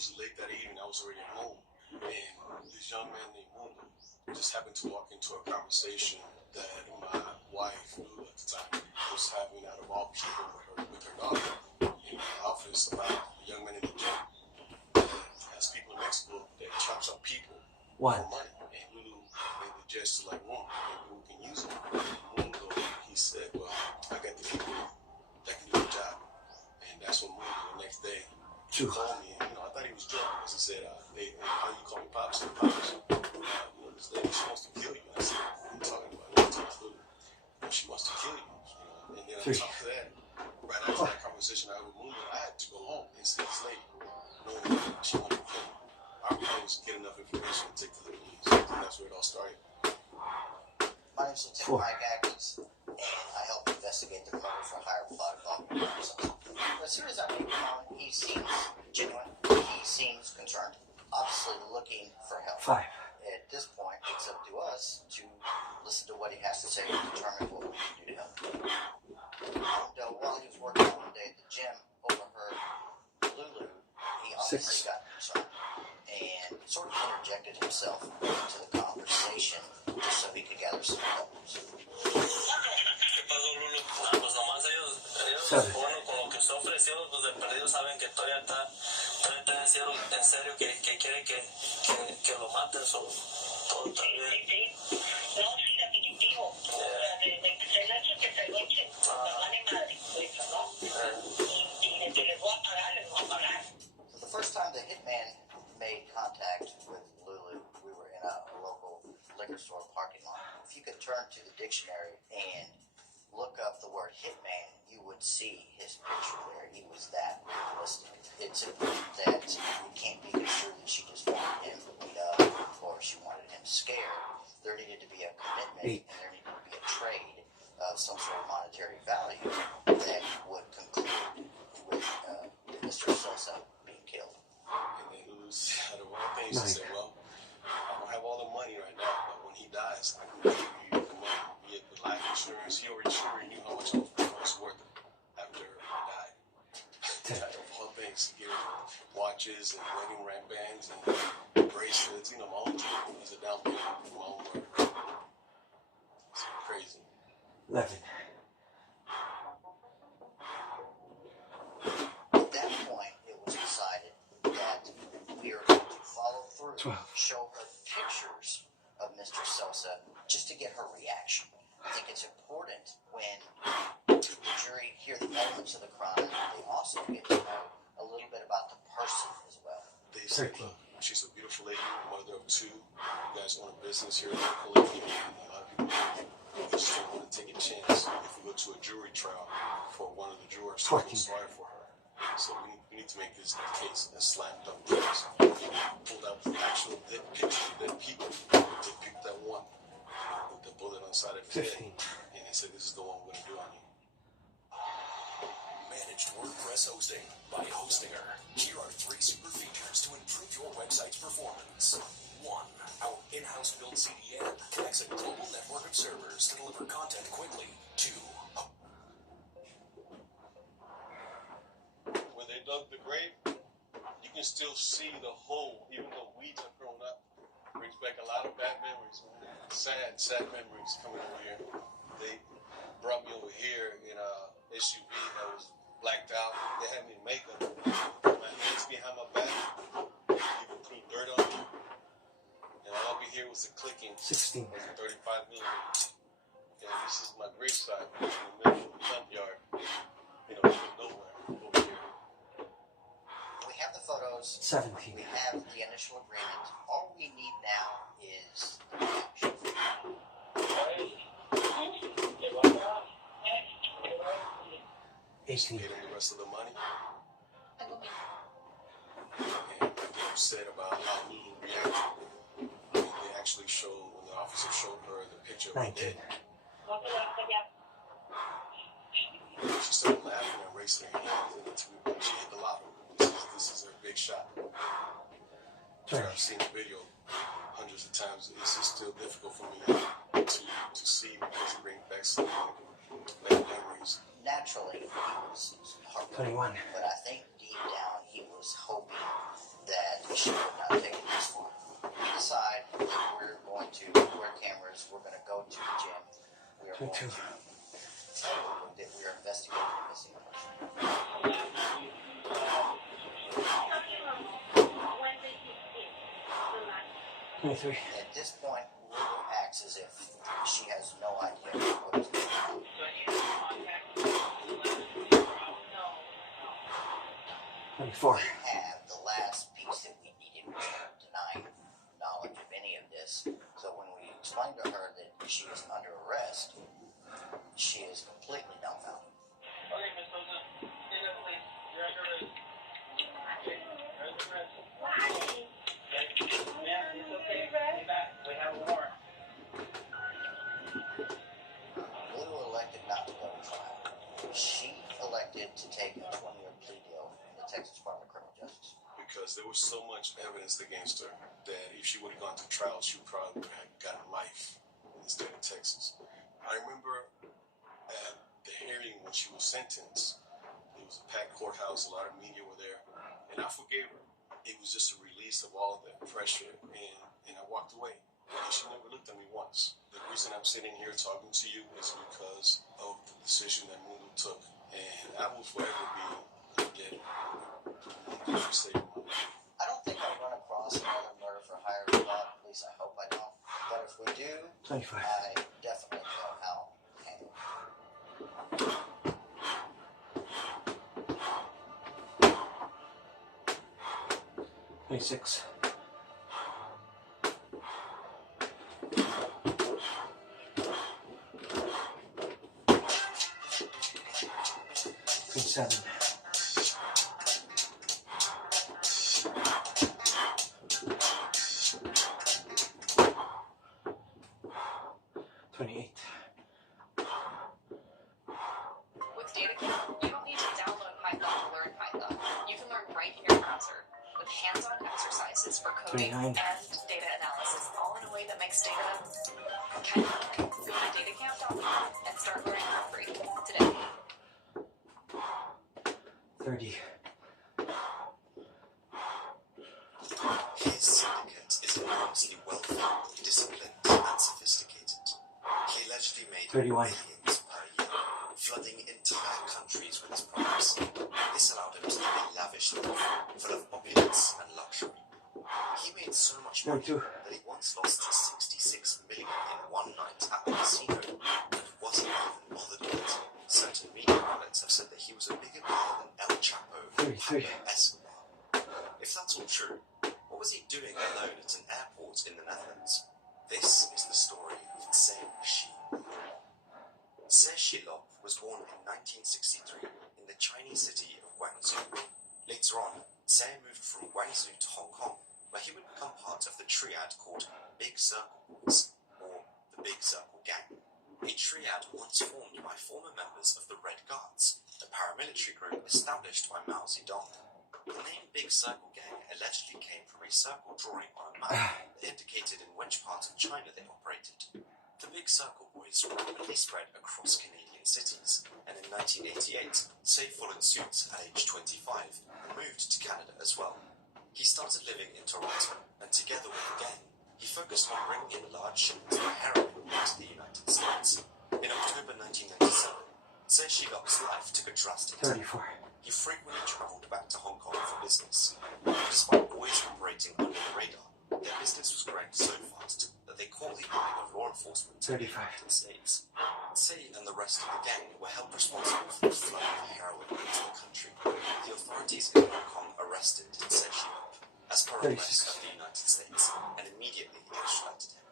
was late that evening. I was already at home, and this young man named Mundo just happened to walk into a conversation that my wife, Lulu at the time, was having out of all people with her daughter in the office about a young man in the gym that has people in Mexico that chops up people for money. And Lulu made the gesture like, maybe we can use him. And Mundo, he said, well, I got the people that can do the job. And that's when Mundo, the next day, he called me. And, I thought he was joking because he said, hey, how you call me Pops? Pops, this lady, she wants to kill you. And I said, what are you talking about? What are you talking about? She wants to kill you. And then on top of that, right after that conversation I had with Mundo, I had to go home and see this lady, knowing that she wanted to kill me. Our plan was to get enough information to take to the police. And that's where it all started. My name is Lieutenant Mike Atkins, and I help investigate the murder for hire plot of as soon as I meet him, he seems genuine. He seems concerned, obviously looking for help. 5. At this point, it's up to us to listen to what he has to say to determine what we can do to help. And while he was working one day at the gym, overheard Lulu. He obviously got concerned and sort of interjected himself into the conversation just so he could gather some evidence. ¿Qué pasó, Lulu? Pues nomás ellos, bueno, con lo que usted ofreció, pues de perdido saben que todavía está en serio que quiere que lo maten, todo está bien. Sí. No, sí, definitivo. Desde que se le eche, que se lo eche. La vale madre, eso, ¿no? Y que les voy a pagar. The first time the hitman made contact with Lulu, we were in a local liquor store parking lot. If you could turn to the dictionary and look up the word hitman, you would see his picture there. He was that realistic. It's important that it can't be construed that she just wanted him beat up or she wanted him scared. There needed to be a commitment and there needed to be a trade of some sort of monetary value that would conclude with Mr. Sosa being killed. And then Lulu's out of all things, he said, well, I don't have all the money right now, but when he dies, I can give you the money. He had the life insurance. He already knew how much I was worth after I died. Out of all things, he gave watches and wedding ring bands and bracelets. My own jewelry was a down payment for my own work. It's crazy. 11. At that point, it was decided that we are going to follow through, 12. show her pictures of Mr. Sosa just to get her reaction. I think it's important when the jury hear the elements of the crime, they also get to know a little bit about the person as well. They said, look, she's a beautiful lady, mother of 2. You guys own a business here locally. A lot of people we just don't want to take a chance if we go to a jury trial for one of the jurors to feel sorry for her. So we need to make this case a slam dunk case. Pulled out the actual dead picture, dead people that won with the bullet on the side of his head. And they said, this is the one we're going to do on you. Managed WordPress hosting by Hostinger. Here are 3 super features to improve your website's performance. 1. Our in-house built CDN connects a global network of servers to deliver content quickly. 2. When they dug the grave, you can still see the hole, even though weeds have grown up. Brings back a lot of bad memories, man. Sad memories coming over here. They brought me over here in a SUV that was blacked out. They had me in makeup. My hands behind my back. People threw dirt on me. And all up here was the clicking. 16. It was a 35 millimeter. And this is my gravesite in the middle of the dump yard. Nowhere over here. We have the photos. 17. We have the initial agreement. All we need now is the reaction. 18. Paid him the rest of the money. And I get upset about how Lulu reacted. They actually showed, when the officer showed her the picture of her 19. dead, she started laughing and raising her hands, and she hit the lotto. This is her big shot. I've seen the video hundreds of times. It's just still difficult for me to see because it brings back some bad memories. Naturally, he was heartbroken. 21. But I think deep down he was hoping that she would not take it this far. We decide that we're cameras, we're going to go to the gym. We are going to tell them that we are investigating a missing person. 23. At this point, Lulu acts as if she has no idea what is going on. We 24. have the last piece that we needed, was her denying knowledge of any of this. So when we explained to her that she is under arrest, she is completely dumbfounded. Okay, Miss Sosa, stand up, please. You're under arrest. Okay, you're under arrest. Why? Ma'am, it's okay. Stay back. We have a warrant. Lulu elected not to go to trial. She elected to take a 20-year plea deal in the Texas Department of Criminal Justice. Because there was so much evidence against her that if she would have gone to trial, she probably would have gotten life in the state of Texas. I remember at the hearing when she was sentenced, it was a packed courthouse, a lot of media were there, and I forgave her. It was just a release of all of that pressure, and I walked away. And she never looked at me once. The reason I'm sitting here talking to you is because of the decision that Lulu took, and I will forever be indebted to the one she saved my life. I don't think I'll run across another murder for hire fraud. At least I hope I don't. But if we do, 25. I definitely know how to handle it. 26. 27. 28. With DataCamp, you don't need to download Python to learn Python. You can learn right in your browser with hands-on exercises for coding 29. and data analysis, all in a way that makes data kind of unique. Go to datacamp.com and start learning for free today. 30. His syndicate is enormously wealthy, disciplined, and sophisticated. He allegedly made 31. millions per year, flooding entire countries with his products. This allowed him to live a lavish life, full of opulence and luxury. He made so much money 32. that he once lost $66 million in one night at the casino and wasn't even bothered with it. Certain media outlets have said that he was a bigger player than El Chapo and 33. Pablo Escobar. If that's all true, what was he doing alone at an airport in the Netherlands? This is the story of Tse Shilop. Tse Shilop was born in 1963 in the Chinese city of Guangzhou. Later on, Tse moved from Guangzhou to Hong Kong, where he would become part of the triad called Big Circle Boys, or the Big Circle Gang. A triad once formed by former members of the Red Guards, a paramilitary group established by Mao Zedong. The name Big Circle Gang allegedly came from a circle drawing on a map that indicated in which part of China they operated. The Big Circle Boys rapidly spread across Canadian cities, and in 1988, Tse followed suit at age 25 and moved to Canada as well. He started living in Toronto, and together with the gang, he focused on bringing in large shipments of heroin into the United States. In October 1997, Tse Shilop's life took a drastic turn. 34. He frequently travelled back to Hong Kong for business. Despite always operating under the radar, their business was growing so fast that they caught the eye of law enforcement in the 35. United States. Tse and the rest of the gang were held responsible for the flow of heroin into the country. The authorities in Hong Kong arrested Tse Shilop as per request of the United States and immediately extradited him.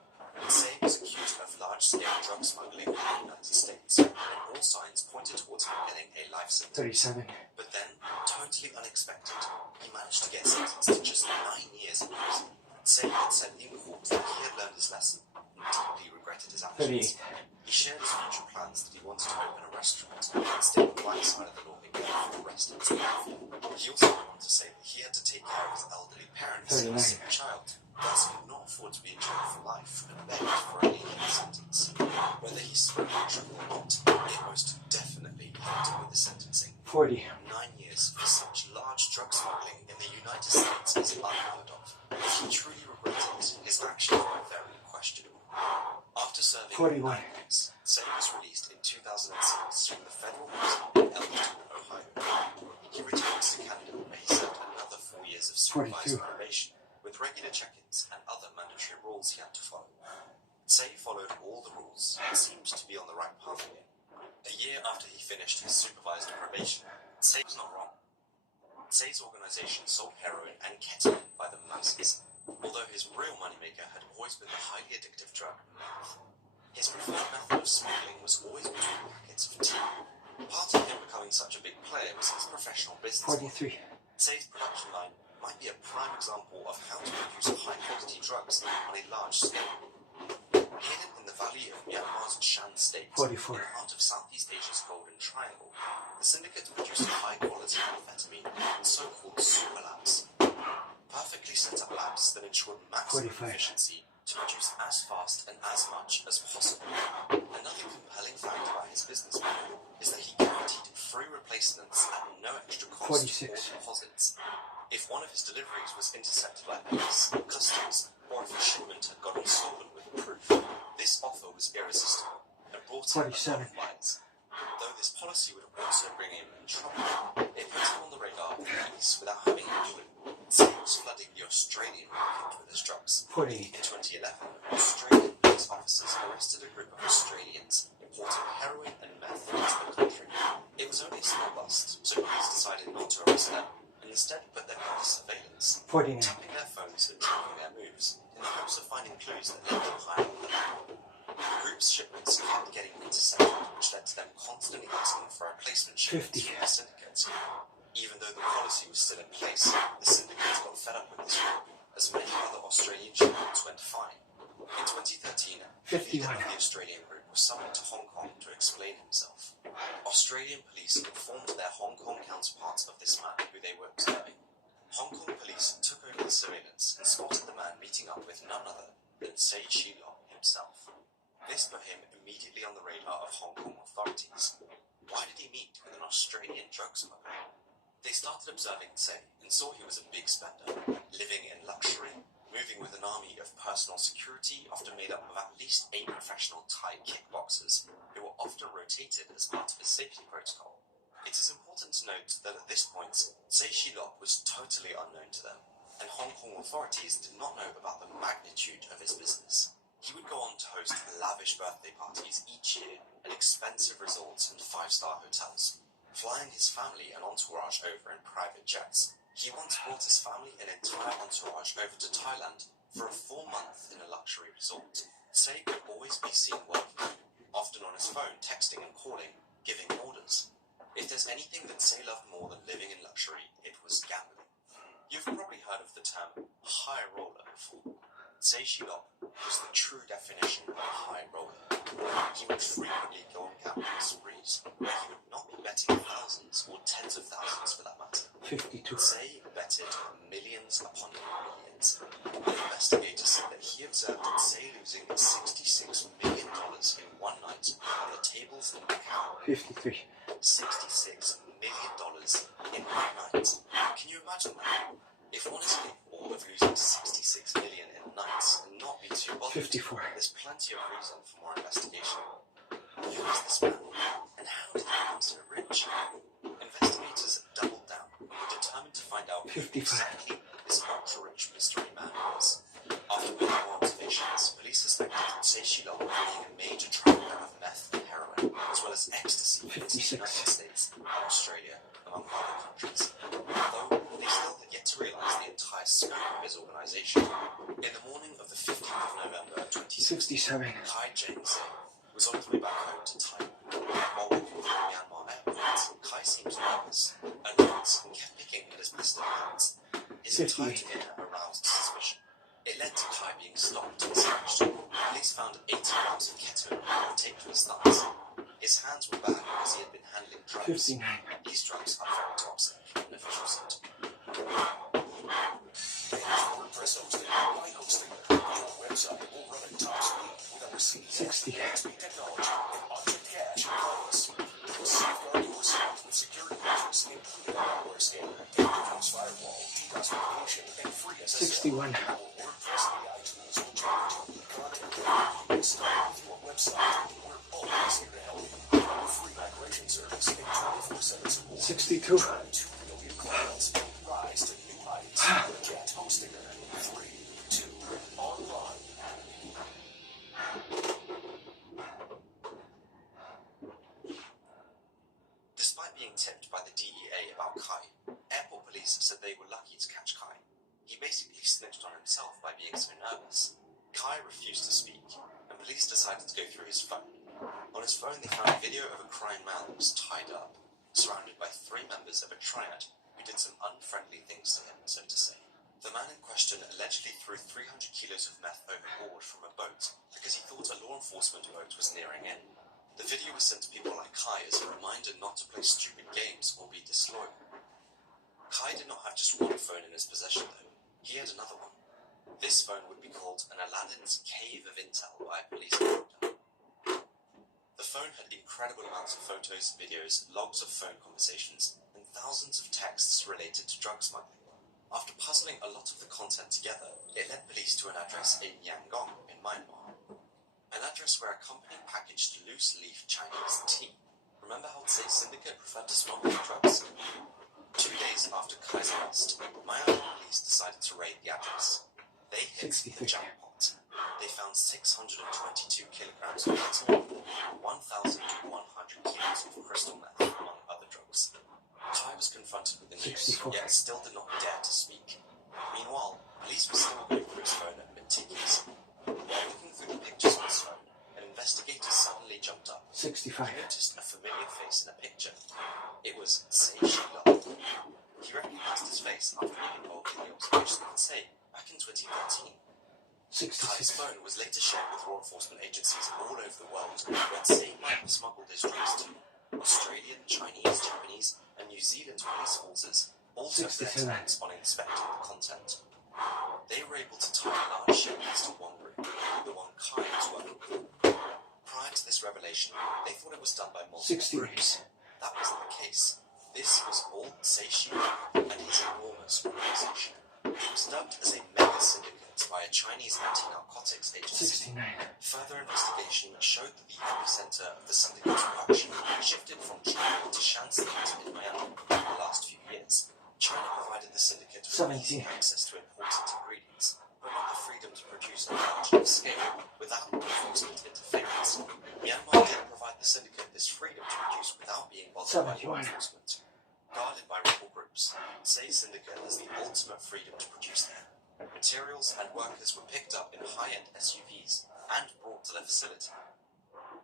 Tse was accused of large-scale drug smuggling in the United States, and all signs pointed towards him getting a life sentence. 37. But then, totally unexpected, he managed to get sentenced to just 9 years in prison. Tse had said in court that he had learned his lesson and deeply regretted his actions. 38. He shared his future plans that he wanted to open a restaurant and stay on one side of the law again for the rest of his life. He also went on to say that he had to take care of his elderly parents and a 39. sick child. Thus, he could not afford to be in jail for life and begged for a lenient sentence. Whether he spoke the truth or not, it most definitely helped with the sentencing. 40. 9 years for such large drug smuggling in the United States is unheard of. If he truly regretted it, his actions were very questionable. After serving 41. 9 years, Say was released in 2006 from the federal prison in Elton, Ohio. He returns to Canada where he served another 4 years of supervised 42. probation with regular check-ins and other mandatory rules he had to follow. Say followed all the rules and seemed to be on the right path again. A year after he finished his supervised probation, Say was not wrong. Say's organization sold heroin and ketamine by the masses, although his real moneymaker had always been the highly addictive drug meth. His preferred method of smuggling was always between packets of tea. Part of him becoming such a big player was his professional business. 43. Say's production line might be a prime example of how to produce high-quality drugs on a large scale. Hidden in the valley of Myanmar's Shan State, 44. in the heart of Southeast Asia's Golden Triangle, the syndicate produced high-quality amphetamine in so-called super labs. Perfectly set up labs that ensured maximum 45. efficiency to produce as fast and as much as possible. Another compelling fact about his business model is that he guaranteed free replacements at no extra cost 46. or deposits. If one of his deliveries was intercepted by police, customs, or if a shipment had gotten stolen with proof, this offer was irresistible and brought in a lot 47. of buyers. Though this policy would also bring him in trouble, it put him on the radar of the police without having a clue. Say was flooding the Australian market with his drugs. 48. In 2011, Australian police officers arrested a group of Australians importing heroin and meth into the country. It was only a small bust, so police decided not to arrest them and instead put them under surveillance, 49. tapping their phones and tracking their moves in the hopes of finding clues that led them higher on the ladder. The group's shipments kept getting intercepted, which led to them constantly asking for replacement shipments 50. from the syndicates. Even though the policy was still in place, the syndicates got fed up with this group, as many other Australian shipments went fine. In 2013, the 51. leader of the Australian group was summoned to Hong Kong to explain himself. Australian police informed their Hong Kong counterparts of this man who they were observing. Hong Kong police took over the surveillance and spotted the man meeting up with none other than Say Shilong himself. This put him immediately on the radar of Hong Kong authorities. Why did he meet with an Australian drug smuggler? They started observing Say and saw he was a big spender, living in luxury, moving with an army of personal security often made up of at least 8 professional Thai kickboxers who were often rotated as part of his safety protocol. It is important to note that at this point, Say Shilong was totally unknown to them, and Hong Kong authorities did not know about the magnitude of his business. He would go on to host lavish birthday parties each year at expensive resorts and 5-star hotels, flying his family and entourage over in private jets. He once brought his family and entire entourage over to Thailand for a full month in a luxury resort. Say could always be seen working, often on his phone, texting and calling, giving orders. If there's anything that Say loved more than living in luxury, it was gambling. You've probably heard of the term high roller before. Say Shilong was the true definition of a high roller. He would frequently go on gambling sprees, where he would not be betting thousands or tens of thousands for that matter. 52. Say betted millions upon millions. Investigators said that he observed Say losing $66 million in one night on the tables in Macau. 53. $66 million in one night. Can you imagine that? If one is capable of losing $66 million in nights and not be too bothered, 54. there's plenty of reason for more investigation. Who is this man, and how did he become so rich? Investigators doubled down and were determined to find out who 55. exactly this ultra-rich mystery man was. After many more observations, police suspected that Say Shilong was being a major trafficker of meth and heroin, as well as ecstasy into the 56. United States and Australia, among other countries. Though they still had yet to realise the entire scope of his organisation. In the morning of the 15th of November 2016, 67. Kai Jeng-se was on his way back home to Thailand. While walking through Myanmar airports, Kai seemed nervous, annoyed, and kept picking at his blistered hands. His 58. entire demeanour aroused suspicion. It led to Kai being stopped and searched. Police found 80 grams of ketamine taped to his thighs. His hands were bad because he had been handling drugs. 59. These drugs are very toxic, an official said. WordPress hosting by HostGator. Your website will run at top speed with our 60. speed technology and object cache and promise. Safeguard your site with security measures, including a malware scanner, and in-house firewall, DDoS mitigation, information and free SSL. 61. Our WordPress AI tools will track your content. Start with your website. We're always here to help you. Our free migration service and 24/7 support. 62. 2 million clients. Rise to new heights. Get Hostinger. 3, 2, online. Despite being tipped by the DEA about Kai, airport police said they were lucky to catch Kai. He basically snitched on himself by being so nervous. Kai refused to speak, and police decided to go through his phone. On his phone, they found a video of a crying man who was tied up, surrounded by 3 members of a triad who did some unfriendly things to him, so to say. The man in question allegedly threw 300 kilos of meth overboard from a boat because he thought a law enforcement boat was nearing in. The video was sent to people like Kai as a reminder not to play stupid games or be disloyal. Kai did not have just one phone in his possession, though. He had another one. This phone would be called an Aladdin's Cave of Intel by a police reporter. The phone had incredible amounts of photos, videos, logs of phone conversations, and thousands of texts related to drug smuggling. After puzzling a lot of the content together, it led police to an address in Yangon in Myanmar. An address where a company packaged loose-leaf Chinese tea. Remember how Tsay Syndicate preferred to smuggle drugs? 2 days after Kai's arrest, Myanmar police decided to raid the address. They hit the jackpot. They found 622 kilograms of ketamine, 1,100 kilos of crystal meth, among other drugs. Kai was confronted with the news, 64. yet still did not dare to speak. Meanwhile, police were still going through his phone meticulously. While looking through the pictures on his phone, an investigator suddenly jumped up. 65. He noticed a familiar face in a picture. It was Tsay Shilong. He recognized his face after being involved in the observation of Tsay back in 2013. Kai's 66. phone was later shared with law enforcement agencies all over the world, where Tsay might have smuggled his drugs to. Australian, Chinese, Japanese, and New Zealand police forces all took their 67. turns on inspecting the content. They were able to tie large shipments to one group, the one Kai was working with. Prior to this revelation, they thought it was done by multiple 68. groups. That wasn't the case. This was all Tsay Shilong and his enormous organization. It was dubbed as a mega syndicate by a Chinese anti-narcotics agency. 69. Further investigation showed that the epicenter of the syndicate's production shifted from China to Shanxi in Myanmar in the last few years. China provided the syndicate with 70. easy access to important ingredients, but not the freedom to produce on a large enough scale without law enforcement interference. Myanmar did provide the syndicate this freedom to produce without being bothered by law 71. enforcement. Guarded by rebel groups, Tsay Syndicate has the ultimate freedom to produce there. Materials and workers were picked up in high-end SUVs and brought to their facility.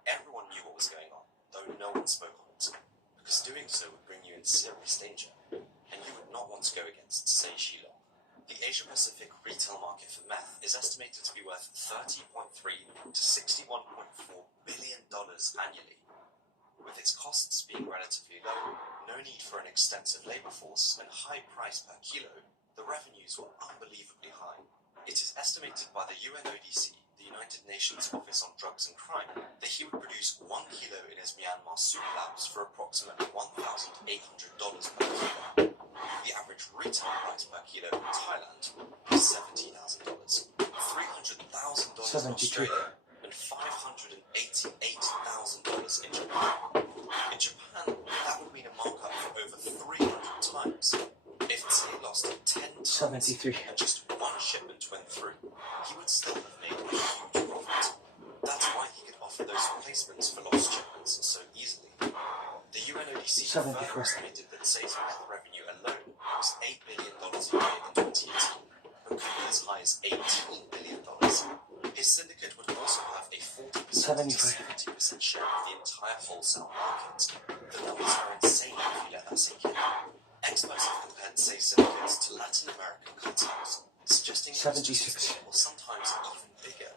Everyone knew what was going on, though no one spoke on it, because doing so would bring you in serious danger, and you would not want to go against Tsay Shilong. The Asia-Pacific retail market for meth is estimated to be worth $30.3 to $61.4 billion annually. With its costs being relatively low, no need for an extensive labor force, and high price per kilo, the revenues were unbelievably high. It is estimated by the UNODC, the United Nations Office on Drugs and Crime, that he would produce 1 kilo in his Myanmar super labs for approximately $1,800 per kilo. The average retail price per kilo in Thailand is $70,000, $300,000 in 72. Australia, and $588,000 in Japan. In Japan, that would mean a markup for over 300 times. If Tsay lost 10 tons 73. and just one shipment went through, he would still have made a huge profit. That's why he could offer those replacements for lost shipments so easily. The UNODC 74. further estimated that Tsay's meth revenue alone was $8 billion a year in 2018, but could be as high as $18 billion. His syndicate would also have a 40% to 70% share of the entire wholesale market. The numbers are insane if you let that sink in. Experts have compared Tsay Syndicates to Latin American cartels, suggesting it was just as big or sometimes even bigger.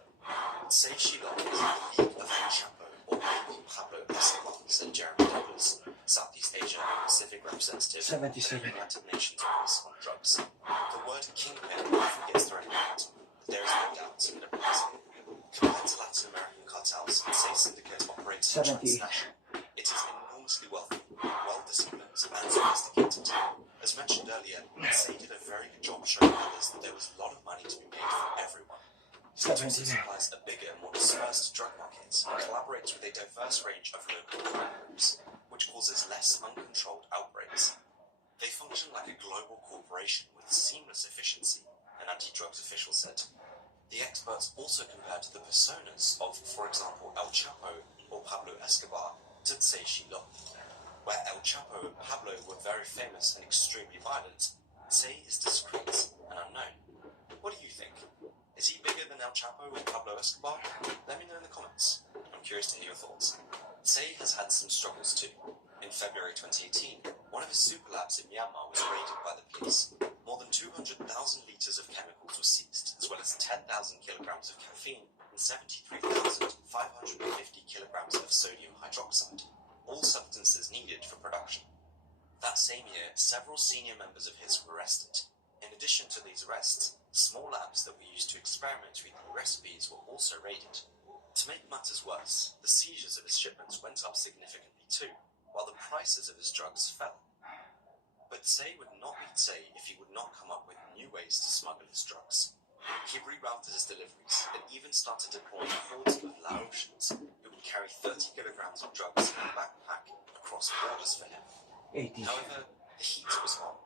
Tsay Shilong is in the league of El Chapo, or maybe Pablo Escobar, said Jeremy Douglas, Southeast Asia and Pacific representative 77. of the United Nations Office on Drugs. The word kingpin often gets thrown around, but there is no doubt it applies here. Compared to Latin American cartels, Tsay Syndicate operates transnational. It is enormously wealthy, well-disciplined, and sophisticated. As mentioned earlier, Tsay did a very good job showing how also supplies a bigger, more dispersed drug market and collaborates with a diverse range of local crime groups, which causes less uncontrolled outbreaks. They function like a global corporation with seamless efficiency, an anti-drugs official said. The experts also compared the personas of, for example, El Chapo or Pablo Escobar to Tse Shilop. Where El Chapo and Pablo were very famous and extremely violent, Tse is discreet and unknown. What do you think? Is he bigger than El Chapo or Pablo Escobar? Let me know in the comments. I'm curious to hear your thoughts. Tse has had some struggles too. In February 2018, one of his super labs in Myanmar was raided by the police. More than 200,000 litres of chemicals were seized, as well as 10,000 kilograms of caffeine and 73,550 kilograms of sodium hydroxide, all substances needed for production. That same year, several senior members of his were arrested. In addition to these arrests, small labs that were used to experiment with new recipes were also raided. To make matters worse, the seizures of his shipments went up significantly too, while the prices of his drugs fell. But Tse would not be Tse if he would not come up with new ways to smuggle his drugs. He rerouted his deliveries and even started deploying hordes of Laotians who would carry 30 kilograms of drugs in a backpack across borders for him. However, the heat was on.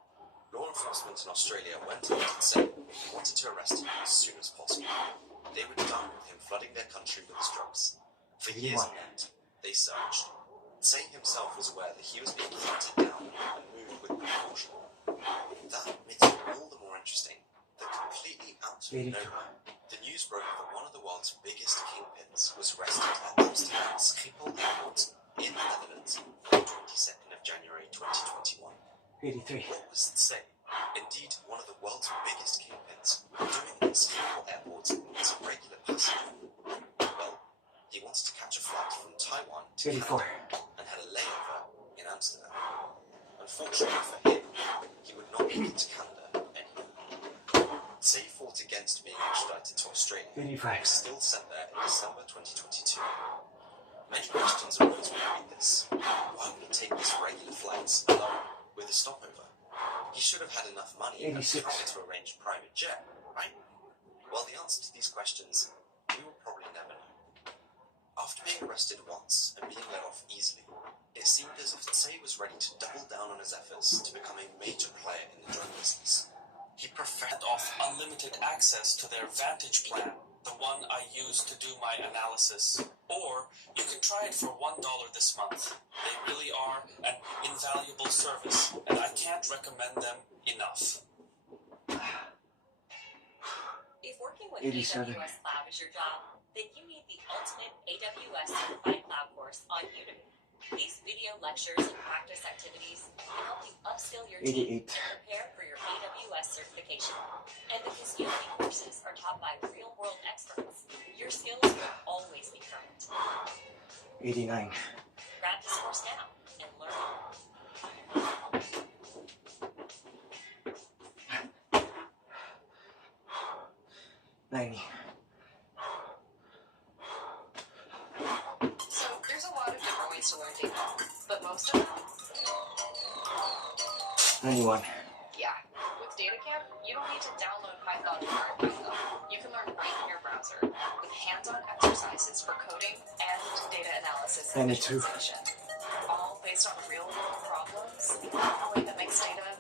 Law enforcement in Australia went after Tse and wanted to arrest him as soon as possible. They were done with him flooding their country with his drugs. For years on end, they searched. Tse himself was aware that he was being hunted down and moved with precaution. That makes it all the more interesting that completely out of nowhere, the news broke that one of the world's biggest kingpins was arrested at Amsterdam's Schiphol Airport in the Netherlands on the 22nd of January 2021. 83. What was Tse, indeed one of the world's biggest kingpins, doing at Schiphol Airport as a regular passenger? Well, he wanted to catch a flight from Taiwan to 84. Canada and had a layover in Amsterdam. Unfortunately for him, he would not make it to Canada anyway. Tse fought against being extradited to Australia and 85. was still sent there in December 2022. Many questions arose when I read this. Why would he take this regular flight alone with a stopover? He should have had enough money and 86. power to arrange a private jet, right? Well, the answer to these questions, we will probably never know. After being arrested once and being let off easily, it seemed as if Tse was ready to double down on his efforts to become a major player in the drug business. He professed off unlimited access to their Vantage plan, the one I use to do my analysis. Or you can try it for $1 this month. They really are an invaluable service, and I can't recommend them enough. If working with 87. AWS Cloud is your job, then you need the ultimate AWS Certified Cloud course on Udemy. These video lectures and practice activities can help you upskill your team 88. and prepare for your AWS certification. And because Udemy courses are taught by real-world experts, your skills will always be current. 89. Grab this course now and learn more. 90. So there's a lot of different ways to learn data, but most of them, 91. yeah. With DataCamp, you don't need to download Python to learn Python. You can learn right in your browser with hands-on exercises for coding and data analysis and 92. visualization. All based on real-world problems in a way that makes data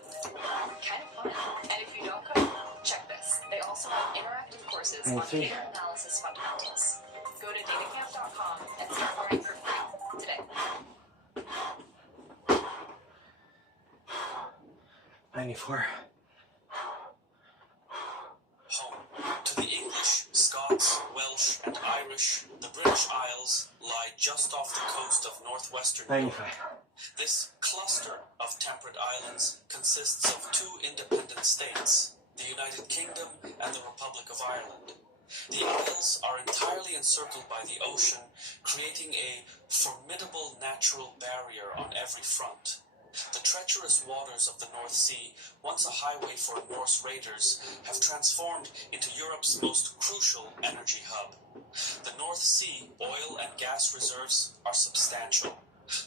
kind of fun. And if you don't code, check this. They also have interactive courses on 93. data analysis fundamentals. Go to datacamp.com and start learning for free today. 94. Home. To the English, Scots, Welsh, and Irish, the British Isles lie just off the coast of northwestern Europe. 95. This cluster of temperate islands consists of two independent states, the United Kingdom and the Republic of Ireland. The isles are entirely encircled by the ocean, creating a formidable natural barrier on every front. The treacherous waters of the North Sea, once a highway for Norse raiders, have transformed into Europe's most crucial energy hub. The North Sea oil and gas reserves are substantial.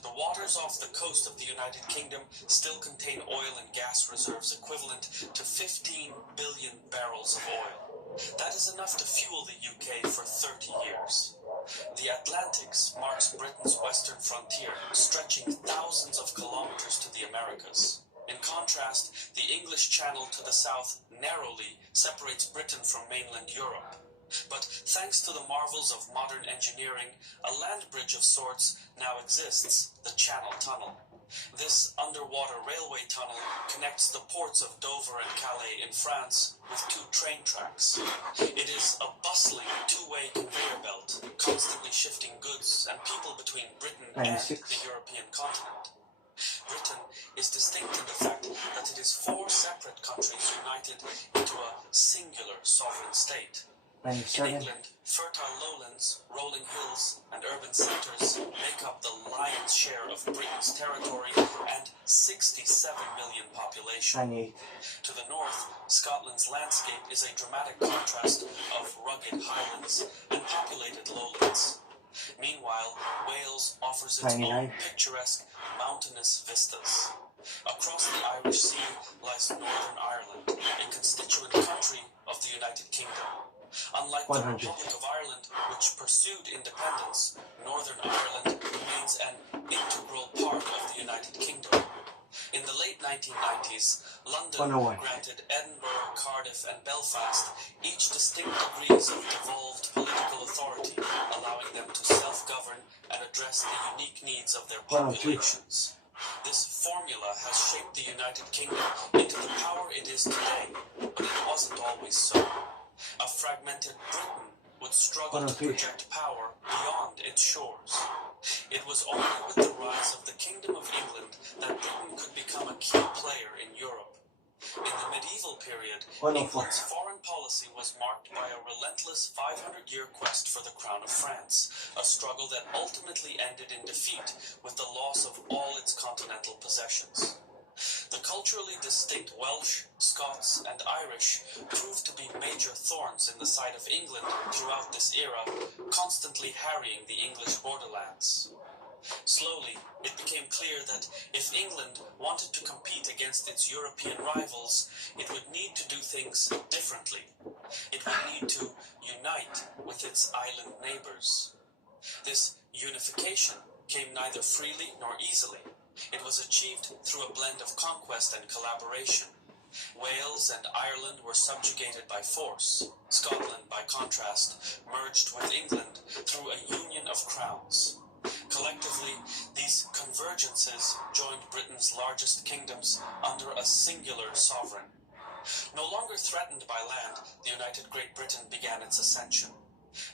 The waters off the coast of the United Kingdom still contain oil and gas reserves equivalent to 15 billion barrels of oil. That is enough to fuel the UK for 30 years. The Atlantics marks Britain's western frontier, stretching thousands of kilometers to the Americas. In contrast, the English Channel to the south narrowly separates Britain from mainland Europe. But thanks to the marvels of modern engineering, a land bridge of sorts now exists, the Channel Tunnel. This underwater railway tunnel connects the ports of Dover and Calais in France with 2 train tracks. It is a bustling two-way conveyor belt, constantly shifting goods and people between Britain and the European continent. Britain is distinct in the fact that it is 4 separate countries united into a singular sovereign state. In England, fertile lowlands, rolling hills, and urban centres make up the lion's share of Britain's territory and 67 million population. To the north, Scotland's landscape is a dramatic contrast of rugged highlands and populated lowlands. Meanwhile, Wales offers its own picturesque, mountainous vistas. Across the Irish Sea lies Northern Ireland, a constituent country of the United Kingdom. Unlike the Republic of Ireland, which pursued independence, Northern Ireland remains an integral part of the United Kingdom. In the late 1990s, London granted Edinburgh, Cardiff, and Belfast each distinct degrees of devolved political authority, allowing them to self-govern and address the unique needs of their populations. This formula has shaped the United Kingdom into the power it is today, but it wasn't always so. A fragmented Britain would struggle to project power beyond its shores. It was only with the rise of the Kingdom of England that Britain could become a key player in Europe. In the medieval period, England's foreign policy was marked by a relentless 500-year quest for the crown of France, a struggle that ultimately ended in defeat with the loss of all its continental possessions. The culturally distinct Welsh, Scots, and Irish proved to be major thorns in the side of England throughout this era, constantly harrying the English borderlands. Slowly, it became clear that if England wanted to compete against its European rivals, it would need to do things differently. It would need to unite with its island neighbours. This unification came neither freely nor easily. It was achieved through a blend of conquest and collaboration. Wales and Ireland were subjugated by force. Scotland, by contrast, merged with England through a union of crowns. Collectively, these convergences joined Britain's largest kingdoms under a singular sovereign. No longer threatened by land, the United Great Britain began its ascension.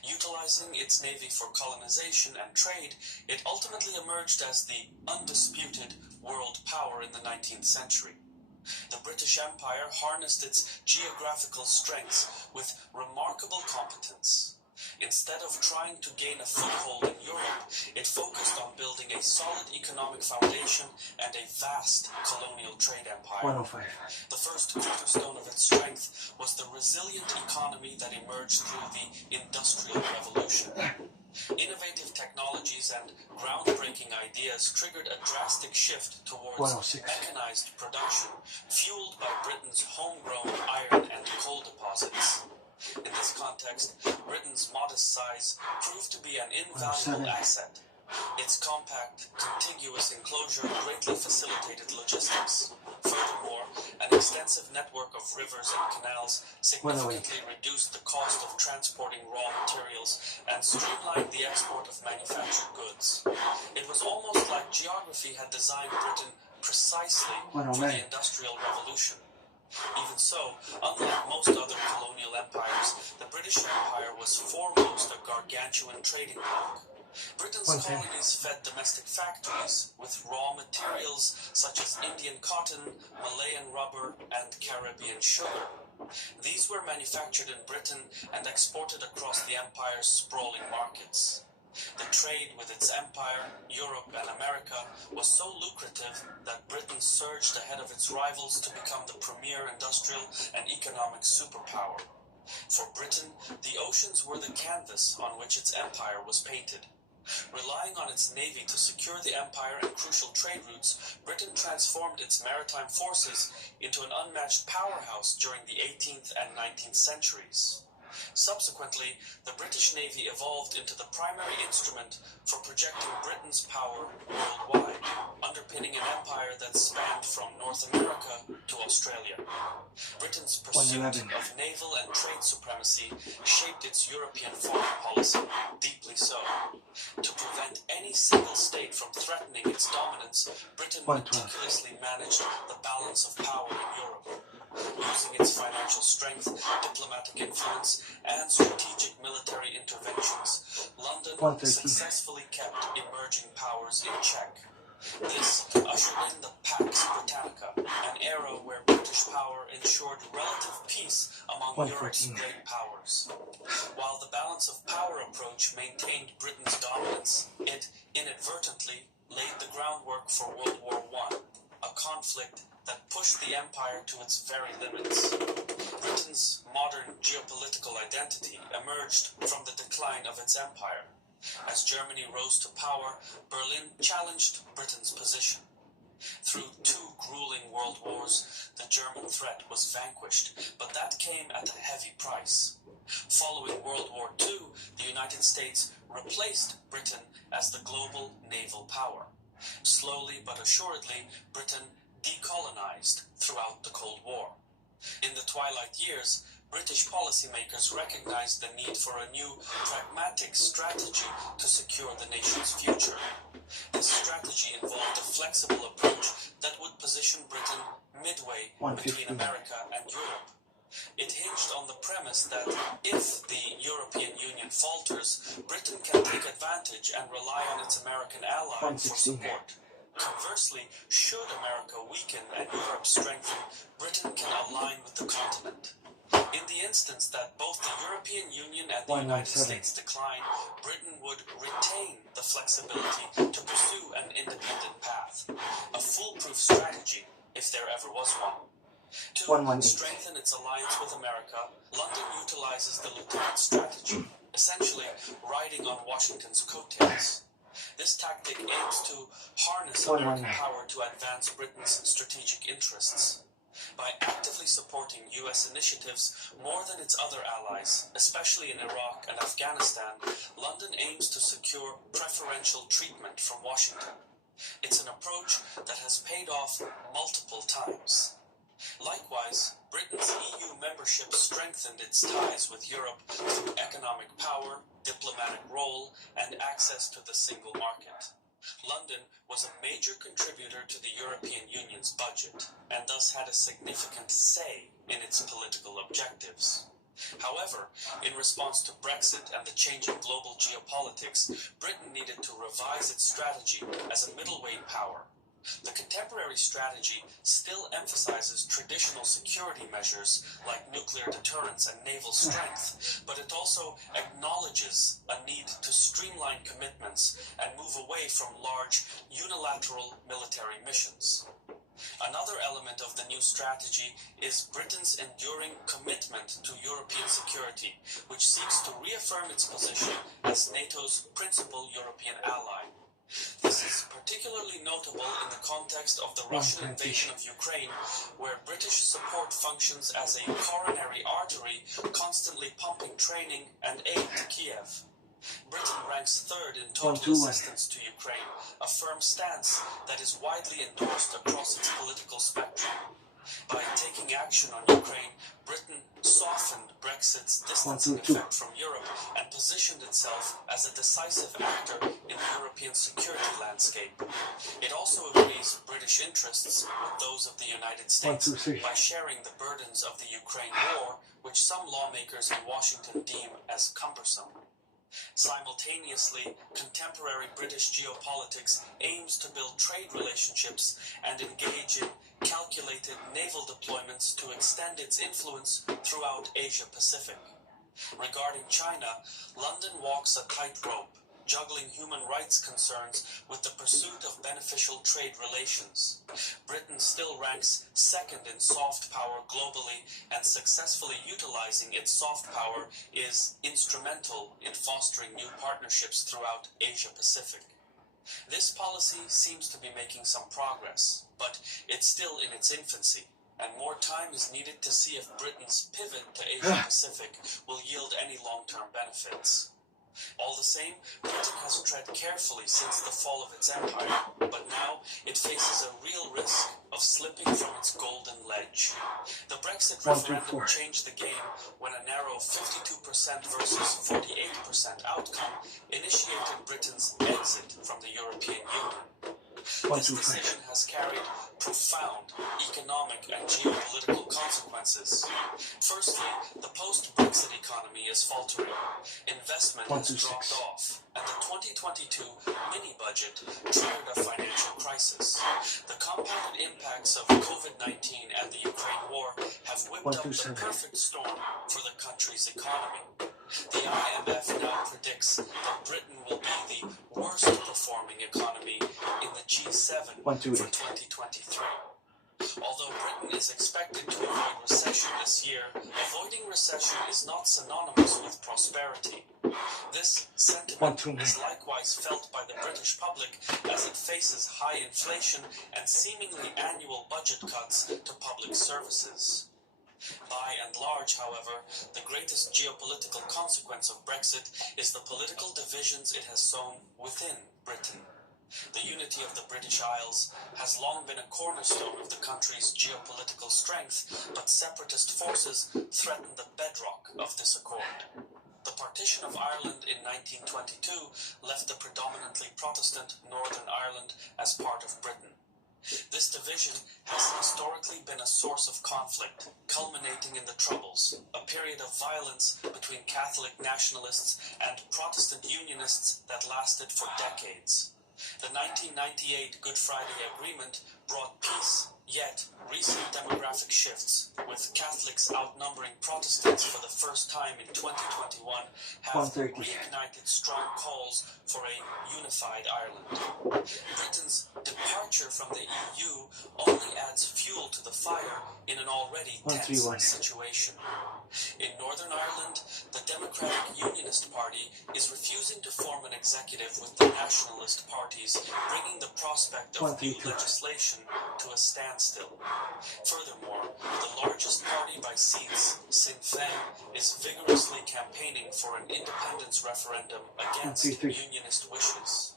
Utilizing its navy for colonization and trade, it ultimately emerged as the undisputed world power in the 19th century. The British Empire harnessed its geographical strengths with remarkable competence. Instead of trying to gain a foothold in Europe, it focused on building a solid economic foundation and a vast colonial trade empire. The first cornerstone of its strength was the resilient economy that emerged through the Industrial Revolution. Innovative technologies and groundbreaking ideas triggered a drastic shift towards mechanized production, fueled by Britain's homegrown iron and coal deposits. In this context, Britain's modest size proved to be an invaluable asset. Its compact, contiguous enclosure greatly facilitated logistics. Furthermore, an extensive network of rivers and canals significantly reduced the cost of transporting raw materials and streamlined the export of manufactured goods. It was almost like geography had designed Britain precisely for the Industrial Revolution. Even so, unlike most other colonial empires, the British Empire was foremost a gargantuan trading bloc. Britain's colonies fed domestic factories with raw materials such as Indian cotton, Malayan rubber, and Caribbean sugar. These were manufactured in Britain and exported across the empire's sprawling markets. The trade with its empire, Europe and America, was so lucrative that Britain surged ahead of its rivals to become the premier industrial and economic superpower. For Britain, the oceans were the canvas on which its empire was painted. Relying on its navy to secure the empire and crucial trade routes, Britain transformed its maritime forces into an unmatched powerhouse during the 18th and 19th centuries. Subsequently, the British Navy evolved into the primary instrument for projecting Britain's power worldwide, underpinning an empire that spanned from North America to Australia. Britain's pursuit 111. of naval and trade supremacy shaped its European foreign policy, deeply so. To prevent any single state from threatening its dominance, Britain 112. meticulously managed the balance of power in Europe. Using its financial strength, diplomatic influence, and strategic military interventions, London 113. successfully kept emerging powers in check. This ushered in the Pax Britannica, an era where British power ensured relative peace among 114. Europe's great powers. While the balance of power approach maintained Britain's dominance, it inadvertently laid the groundwork for World War I, a conflict that pushed the empire to its very limits. Britain's modern geopolitical identity emerged from the decline of its empire. As Germany rose to power, Berlin challenged Britain's position. Through 2 grueling world wars, the German threat was vanquished, but that came at a heavy price. Following World War II, the United States replaced Britain as the global naval power. Slowly but assuredly, Britain decolonized throughout the Cold War. In the twilight years, British policymakers recognized the need for a new pragmatic strategy to secure the nation's future. This strategy involved a flexible approach that would position Britain midway between 115. America and Europe. It hinged on the premise that if the European Union falters, Britain can take advantage and rely on its American ally for 116. support. Conversely, should America weaken and Europe strengthen, Britain can align with the continent. In the instance that both the European Union and the United 117. States decline, Britain would retain the flexibility to pursue an independent path. A foolproof strategy, if there ever was one. To 118. strengthen its alliance with America, London utilizes the lieutenant strategy, essentially riding on Washington's coattails. This tactic aims to harness American 119. power to advance Britain's strategic interests. By actively supporting U.S. initiatives more than its other allies, especially in Iraq and Afghanistan, London aims to secure preferential treatment from Washington. It's an approach that has paid off multiple times. Likewise, Britain's EU membership strengthened its ties with Europe through economic power, diplomatic role, and access to the single market. London was a major contributor to the European Union's budget, and thus had a significant say in its political objectives. However, in response to Brexit and the changing global geopolitics, Britain needed to revise its strategy as a middleweight power. The contemporary strategy still emphasizes traditional security measures like nuclear deterrence and naval strength, but it also acknowledges a need to streamline commitments and move away from large unilateral military missions. Another element of the new strategy is Britain's enduring commitment to European security, which seeks to reaffirm its position as NATO's principal European ally. This is particularly notable in the context of the Russian invasion of Ukraine, where British support functions as a coronary artery, constantly pumping training and aid to Kiev. Britain ranks third in total assistance to Ukraine, a firm stance that is widely endorsed across its political spectrum. By taking action on Ukraine, Britain softened Brexit's distancing effect from Europe and positioned itself as a decisive actor in the European security landscape. It also agrees British interests with those of the United States by sharing the burdens of the Ukraine war, which some lawmakers in Washington deem as cumbersome. Simultaneously, contemporary British geopolitics aims to build trade relationships and engage in calculated naval deployments to extend its influence throughout Asia-Pacific. Regarding China, London walks a tightrope, juggling human rights concerns with the pursuit of beneficial trade relations. Britain still ranks second in soft power globally, and successfully utilizing its soft power is instrumental in fostering new partnerships throughout Asia-Pacific. This policy seems to be making some progress, but it's still in its infancy, and more time is needed to see if Britain's pivot to Asia Pacific will yield any long-term benefits. All the same, Britain has tread carefully since the fall of its empire, but now it faces a real risk of slipping from its golden ledge. The Brexit referendum changed the game when a narrow 52% versus 48% outcome initiated Britain's exit from the European Union. This decision has carried profound economic and geopolitical consequences. Firstly, the post-Brexit economy is faltering. Investment has dropped off, and the 2022 mini-budget triggered a financial crisis. The compounded impacts of COVID-19 and the Ukraine war have whipped up the perfect storm for the country's economy. The IMF now predicts that Britain will be the worst performing economy in the G7 for 2023. Although Britain is expected to avoid recession this year, avoiding recession is not synonymous with prosperity. This sentiment is likewise felt by the British public as it faces high inflation and seemingly annual budget cuts to public services. By and large, however, the greatest geopolitical consequence of Brexit is the political divisions it has sown within Britain. The unity of the British Isles has long been a cornerstone of the country's geopolitical strength, but separatist forces threaten the bedrock of this accord. The partition of Ireland in 1922 left the predominantly Protestant Northern Ireland as part of Britain. This division has historically been a source of conflict, culminating in the Troubles, a period of violence between Catholic nationalists and Protestant Unionists that lasted for decades. The 1998 Good Friday Agreement brought peace, yet recent demographic shifts, with Catholics outnumbering Protestants for the first time in 2021, have reignited strong calls for a unified Ireland. Britain's departure from the EU only adds fuel to the fire in an already tense situation. In Northern Ireland, the Democratic Unionist Party is refusing to form an executive with the nationalist parties, bringing the prospect of new legislation to a standstill. Furthermore, the largest party by seats, Sinn Féin, is vigorously campaigning for an independence referendum against unionist wishes.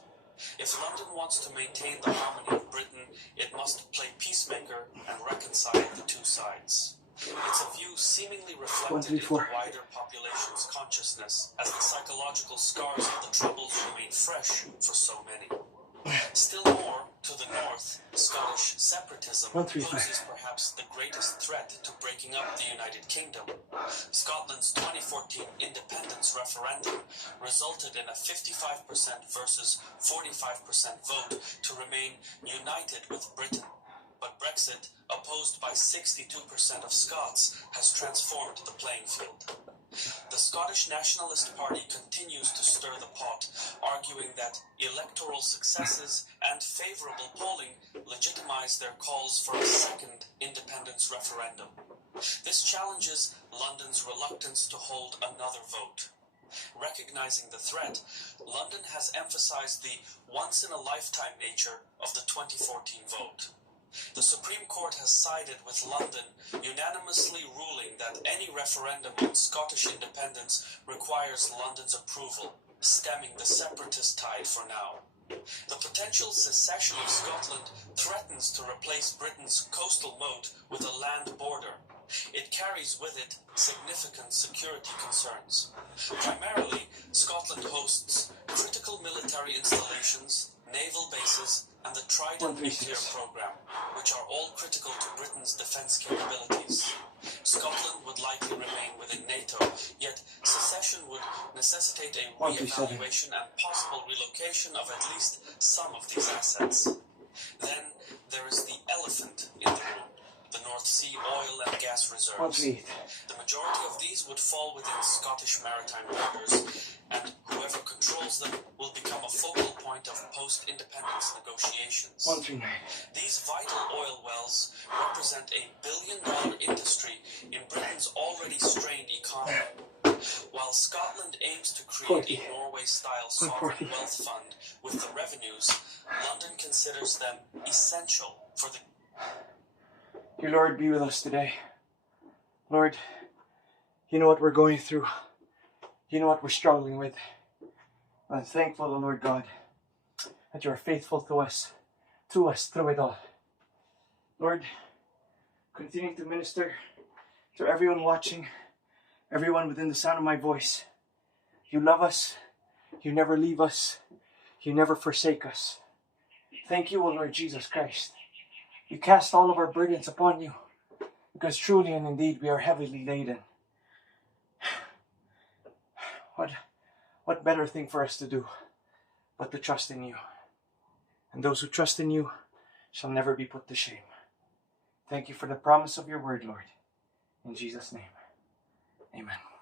If London wants to maintain the harmony of Britain, it must play peacemaker and reconcile the two sides. It's a view seemingly reflected in the wider population's consciousness, as the psychological scars of the Troubles remain fresh for so many. Still more, to the north, Scottish separatism poses perhaps the greatest threat to breaking up the United Kingdom. Scotland's 2014 independence referendum resulted in a 55% versus 45% vote to remain united with Britain. But Brexit, opposed by 62% of Scots, has transformed the playing field. The Scottish Nationalist Party continues to stir the pot, arguing that electoral successes and favourable polling legitimise their calls for a second independence referendum. This challenges London's reluctance to hold another vote. Recognising the threat, London has emphasised the once-in-a-lifetime nature of the 2014 vote. The Supreme Court has sided with London, unanimously ruling that any referendum on Scottish independence requires London's approval, stemming the separatist tide for now. The potential secession of Scotland threatens to replace Britain's coastal moat with a land border. It carries with it significant security concerns. Primarily, Scotland hosts critical military installations, naval bases, and the Trident nuclear program, which are all critical to Britain's defence capabilities. Scotland would likely remain within NATO, yet secession would necessitate a re-evaluation and possible relocation of at least some of these assets. Then there is the elephant in the room, the North Sea oil and gas reserves. The majority of these would fall within Scottish maritime borders, and whoever controls them will become a focal point of post-independence negotiations. These vital oil wells represent a billion-dollar industry in Britain's already strained economy. While Scotland aims to create a Norway-style sovereign wealth fund with the revenues, London considers them essential for the Dear Lord, be with us today. Lord, you know what we're going through. You know what we're struggling with. I'm thankful, O Lord God, that you are faithful to us through it all. Lord, continue to minister to everyone watching, everyone within the sound of my voice. You love us. You never leave us. You never forsake us. Thank you, O Lord Jesus Christ. We cast all of our burdens upon you, because truly and indeed we are heavily laden. What better thing for us to do but to trust in you? And those who trust in you shall never be put to shame. Thank you for the promise of your word, Lord. In Jesus' name, amen.